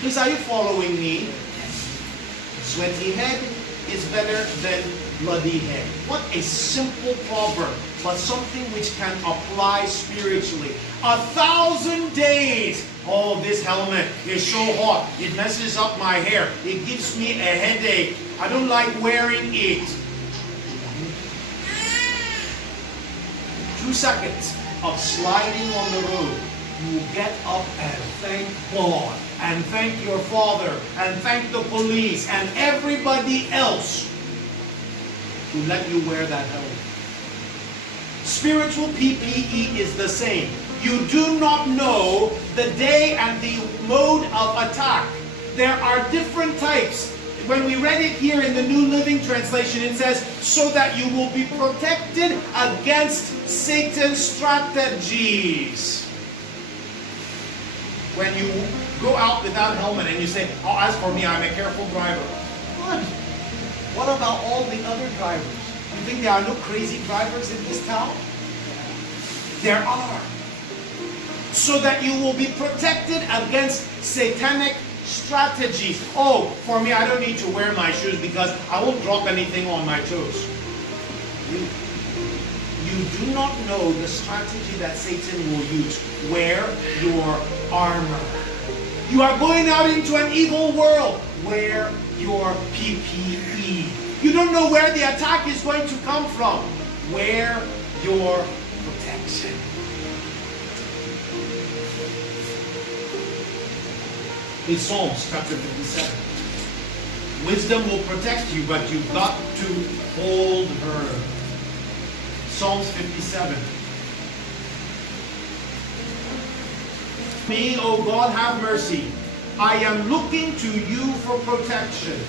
Please, are you following me? Sweaty head is better than bloody head. What a simple proverb, but something which can apply spiritually. 1,000 days. Oh, this helmet is so hot. It messes up my hair. It gives me a headache. I don't like wearing it. 2 seconds of sliding on the road. You get up and thank God, and thank your father, and thank the police, and everybody else who let you wear that helmet. Spiritual PPE is the same. You do not know the day and the mode of attack. There are different types. When we read it here in the New Living Translation, it says, so that you will be protected against Satan's strategies. When you go out without helmet and you say, oh, as for me, I'm a careful driver. Good. What about all the other drivers? You think there are no crazy drivers in this town? There are. So that you will be protected against satanic strategies. Oh, for me, I don't need to wear my shoes because I won't drop anything on my toes. You do not know the strategy that Satan will use. Wear your armor. You are going out into an evil world. Wear your PPE. You don't know where the attack is going to come from. Wear your protection. In Psalms chapter 57, wisdom will protect you, but you've got to hold her. Psalms 57. Me, O God, have mercy. I am looking to you for protection.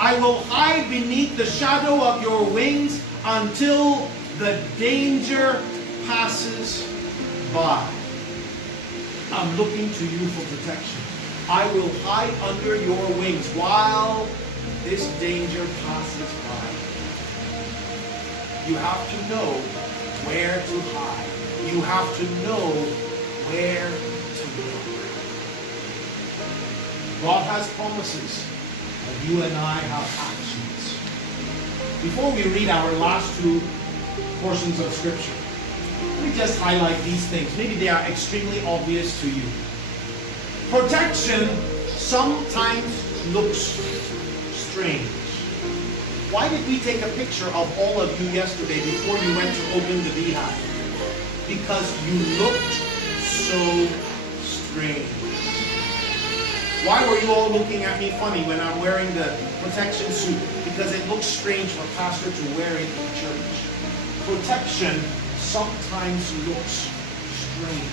I will hide beneath the shadow of your wings until the danger passes by. I'm looking to you for protection. I will hide under your wings while this danger passes by. You have to know where to hide. You have to know where to look. God has promises, but you and I have actions. Before we read our last two portions of Scripture, let me just highlight these things. Maybe they are extremely obvious to you. Protection sometimes looks strange. Why did we take a picture of all of you yesterday before you went to open the beehive? Because you looked so strange. Why were you all looking at me funny when I'm wearing the protection suit? Because it looks strange for a pastor to wear it in church. Protection sometimes looks strange.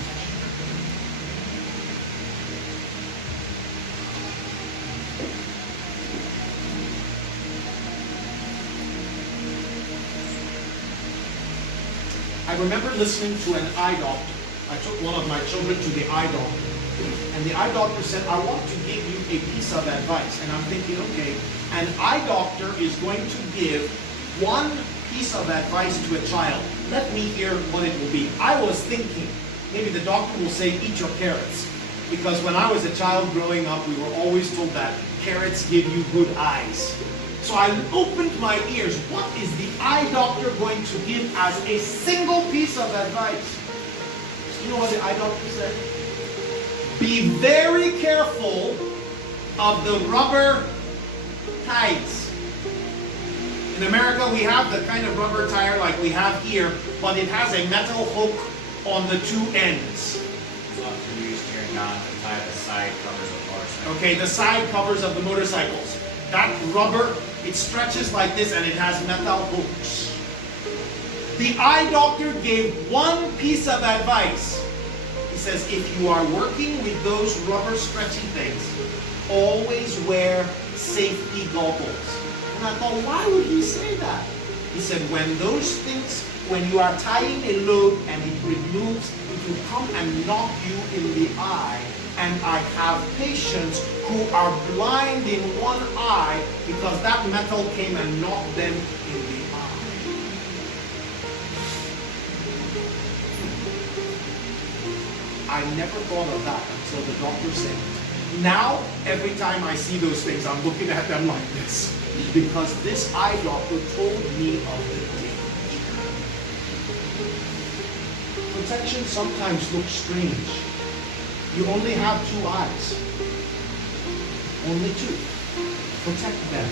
I remember listening to an eye doctor. I took one of my children to the eye doctor. And the eye doctor said, I want to give you a piece of advice. And I'm thinking, okay, an eye doctor is going to give one piece of advice to a child. Let me hear what it will be. I was thinking, maybe the doctor will say, eat your carrots. Because when I was a child growing up, we were always told that carrots give you good eyes. So I opened my ears. What is the eye doctor going to give as a single piece of advice? You know what the eye doctor said? Be very careful of the rubber ties. In America, we have the kind of rubber tire like we have here, but it has a metal hook on the two ends. Tie the side covers of motorcycles. Okay, the side covers of the motorcycles. That rubber, it stretches like this and it has metal hooks. The eye doctor gave one piece of advice. He says, if you are working with those rubber stretchy things, always wear safety goggles. And I thought, why would he say that? He said, when those things, when you are tying a load and it removes, it will come and knock you in the eye. And I have patients who are blind in one eye because that metal came and knocked them in the eye. I never thought of that until the doctor said it. Now, every time I see those things, I'm looking at them like this. Because this eye doctor told me of the danger. Protection sometimes looks strange. You only have two eyes. Only two. Protect them.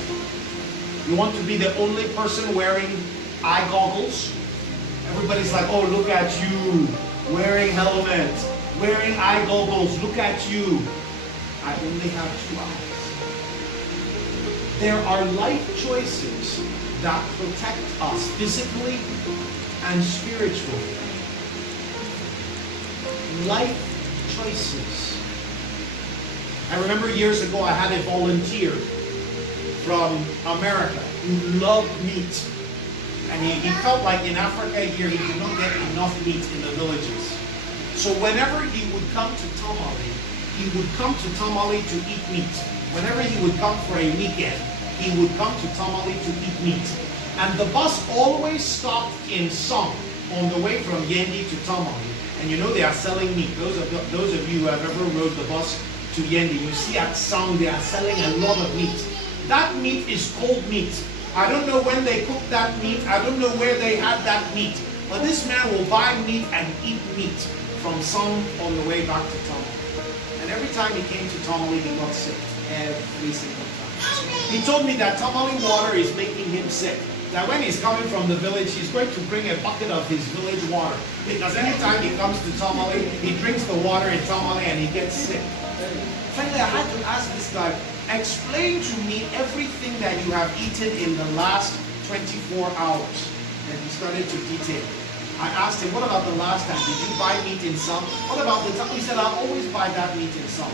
You want to be the only person wearing eye goggles? Everybody's like, oh, look at you. Wearing helmet. Wearing eye goggles. Look at you. I only have two eyes. There are life choices that protect us physically and spiritually. Life choices. I remember years ago I had a volunteer from America who loved meat. And he felt like in Africa here he did not get enough meat in the villages. So whenever he would come to Tamale, he would come to Tamale to eat meat. Whenever he would come for a weekend, he would come to Tamale to eat meat. And the bus always stopped in Song on the way from Yendi to Tamale. And you know they are selling meat. Those of you who have ever rode the bus to Yendi, you see at Song they are selling a lot of meat. That meat is cold meat. I don't know when they cooked that meat. I don't know where they had that meat. But this man will buy meat and eat meat from Song on the way back to Tamale. And every time he came to Tamale, he got sick. Every single time. He told me that Tamale water is making him sick. That when he's coming from the village, he's going to bring a bucket of his village water. Because anytime he comes to Tamale, he drinks the water in Tamale and he gets sick. Finally, I had to ask this guy, explain to me everything that you have eaten in the last 24 hours. And he started to detail. I asked him, what about the last time? Did you buy meat in some? What about the time? He said, I'll always buy that meat in some.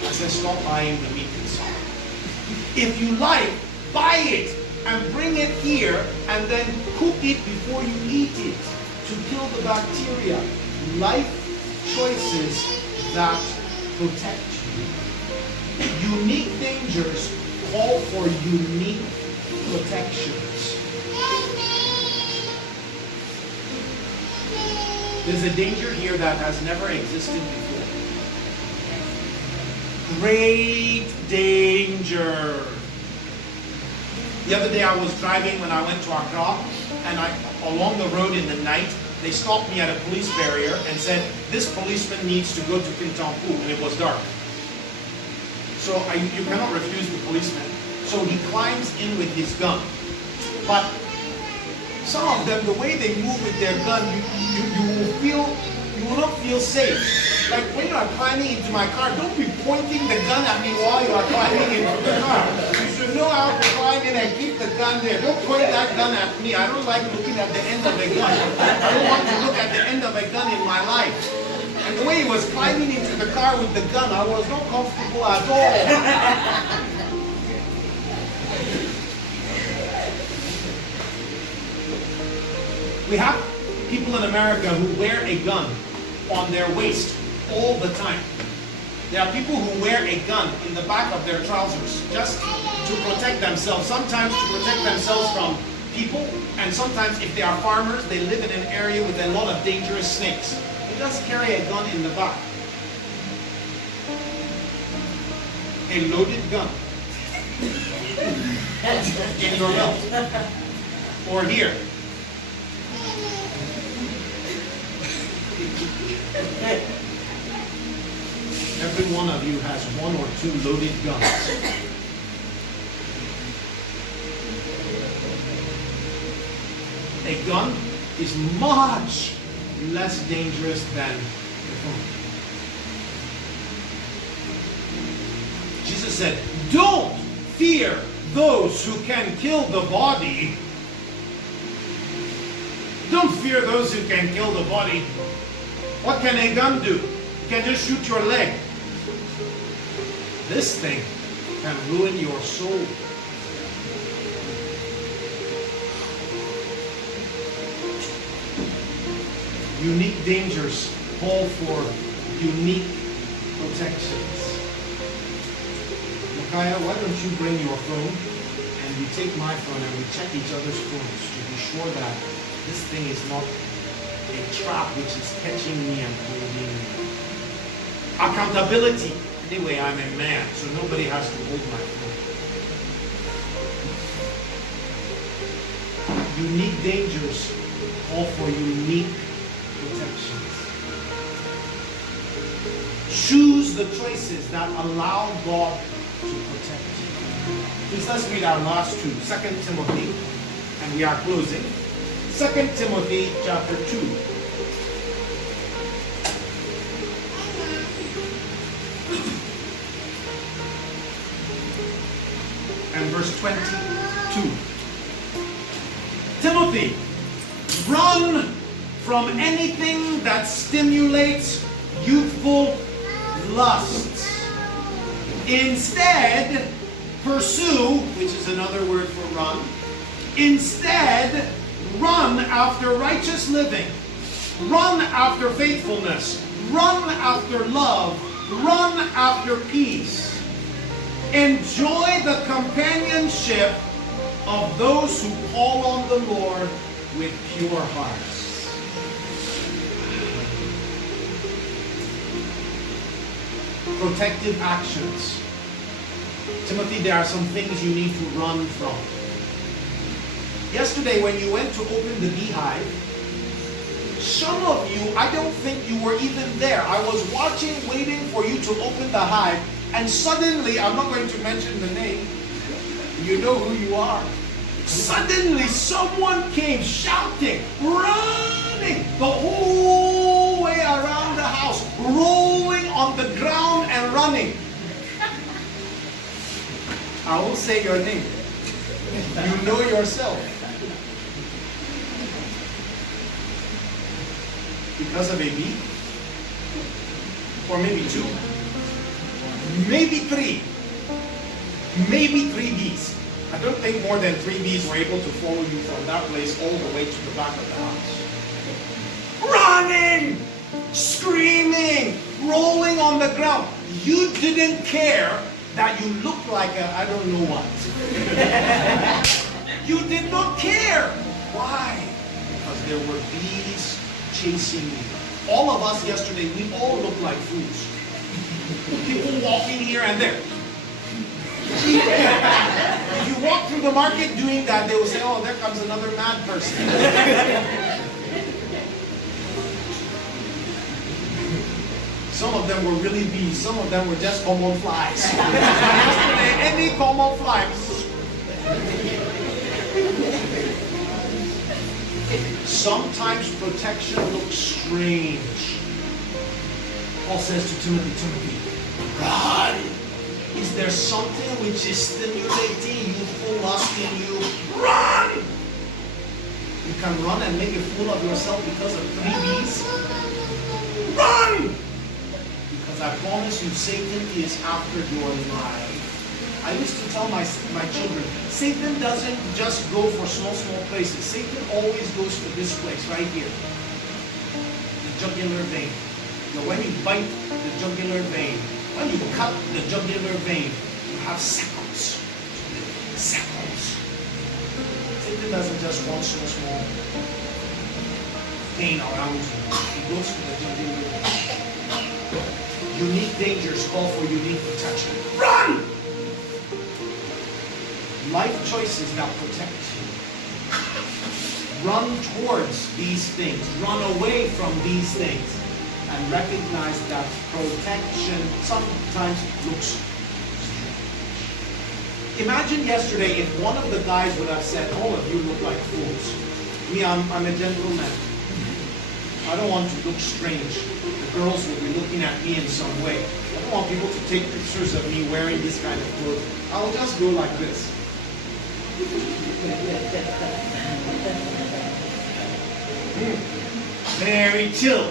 I said, stop buying the meat in some. If you like, buy it and bring it here and then cook it before you eat it to kill the bacteria. Life choices that protect you. Unique dangers call for unique protections. There's a danger here that has never existed before. Great danger. The other day I was driving when I went to Accra, and along the road in the night, they stopped me at a police barrier and said, this policeman needs to go to Kintampu, and it was dark. So you cannot refuse the policeman. So he climbs in with his gun. But some of them, the way they move with their gun, you will not feel safe. Like when you are climbing into my car, don't be pointing the gun at me while you are climbing into the car. You should know how to climb in and keep the gun there. Don't point that gun at me. I don't like looking at the end of a gun. I don't want to look at the end of a gun in my life. And the way he was climbing into the car with the gun, I was not comfortable at all. We have people in America who wear a gun on their waist all the time. There are people who wear a gun in the back of their trousers just to protect themselves. Sometimes to protect themselves from people, and sometimes if they are farmers, they live in an area with a lot of dangerous snakes. They just carry a gun in the back. A loaded gun. In your belt. Or here. Every one of you has one or two loaded guns. A gun is much less dangerous than a phone. Jesus said, don't fear those who can kill the body. Don't fear those who can kill the body. What can a gun do? It can just shoot your leg. This thing can ruin your soul. Unique dangers call for unique protections. Micaiah, why don't you bring your phone and we take my phone and we check each other's phones to be sure that this thing is not a trap which is catching me and pulling Accountability. Anyway, I'm a man, so nobody has to hold my phone. Unique dangers call for unique protections. Choose the choices that allow God to protect you. Please let's read our last two. 2 Timothy, and we are closing. 2 Timothy chapter 2. And verse 22. Timothy, run from anything that stimulates youthful lusts. Instead, pursue, which is another word for run. Instead, run after righteous living. Run after faithfulness. Run after love. Run after peace. Enjoy the companionship of those who call on the Lord with pure hearts. Protective actions. Timothy, there are some things you need to run from. Yesterday when you went to open the beehive, some of you, I don't think you were even there. I was watching, waiting for you to open the hive, and suddenly, I'm not going to mention the name, you know who you are. Suddenly someone came shouting, running the whole way around the house, rolling on the ground and running. I won't say your name. You know yourself. Because of a bee? Or maybe two? Maybe three. Maybe 3 bees. I don't think more than 3 bees were able to follow you from that place all the way to the back of the house. Running! Screaming! Rolling on the ground. You didn't care that you looked like a I don't know what. You did not care. Why? Because there were bees chasing you. All of us yesterday, we all looked like fools. People walking here and there. If you walk through the market doing that, they will say, oh, there comes another mad person. Some of them were really bees. Some of them were just common flies. Yesterday, any common flies. Sometimes protection looks strange. Paul says to Timothy, Timothy, run. Is there something which is stimulating youthful lust in you? Run! You can run and make a fool of yourself because of 3 bees? Run! Because I promise you, Satan is after your life. I used to tell my children, Satan doesn't just go for small places. Satan always goes for this place right here. The jugular vein. Now when you bite the jugular vein, when you cut the jugular vein, you have seconds. Seconds. Satan doesn't just want small pain around you. He goes for the jugular vein. Unique dangers call for unique protection. Run! Life choices that protect you. Run towards these things. Run away from these things. And recognize that protection sometimes looks strange. Imagine yesterday if one of the guys would have said, all of you look like fools. Me, I'm a gentleman. I don't want to look strange. The girls will be looking at me in some way. I don't want people to take pictures of me wearing this kind of clothes. I'll just go like this. Very chill.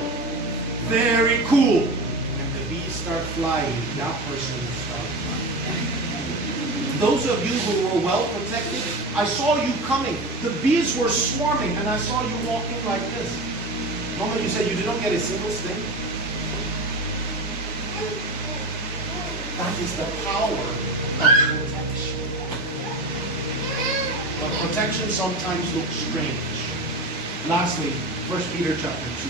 Very cool. And the bees start flying. That person will start flying. Those of you who were well protected, I saw you coming. The bees were swarming and I saw you walking like this. Mama, you said you did not get a single sting? That is the power of protection. But protection sometimes looks strange. Lastly, 1 Peter chapter 2.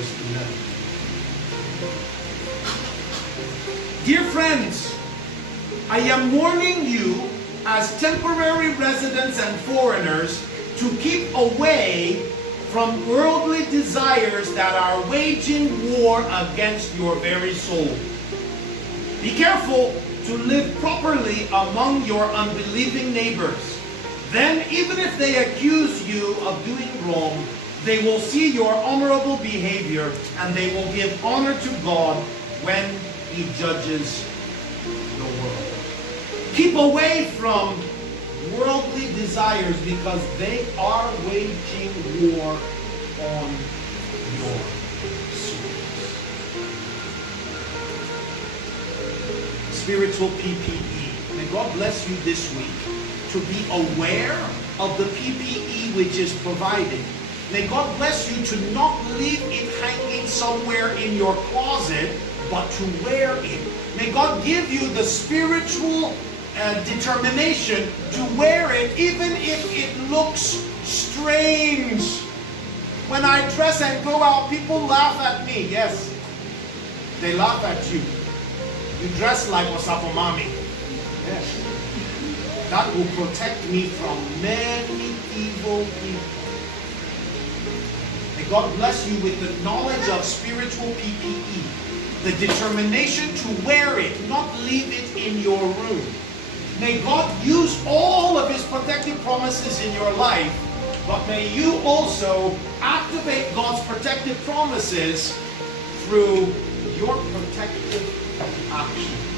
verse 11. Dear friends, I am warning you as temporary residents and foreigners to keep away from worldly desires that are waging war against your very soul. Be careful to live properly among your unbelieving neighbors. Then, even if they accuse you of doing wrong, they will see your honorable behavior and they will give honor to God when He judges the world. Keep away from worldly desires because they are waging war on your souls. Spiritual PPE. May God bless you this week to be aware of the PPE which is provided. May God bless you to not leave it hanging somewhere in your closet, but to wear it. May God give you the spiritual determination to wear it, even if it looks strange. When I dress and go out, people laugh at me. Yes, they laugh at you. You dress like Osafo Mami. Yes. That will protect me from many evil people. May God bless you with the knowledge of spiritual PPE, the determination to wear it, not leave it in your room. May God use all of His protective promises in your life, but may you also activate God's protective promises through your protective action.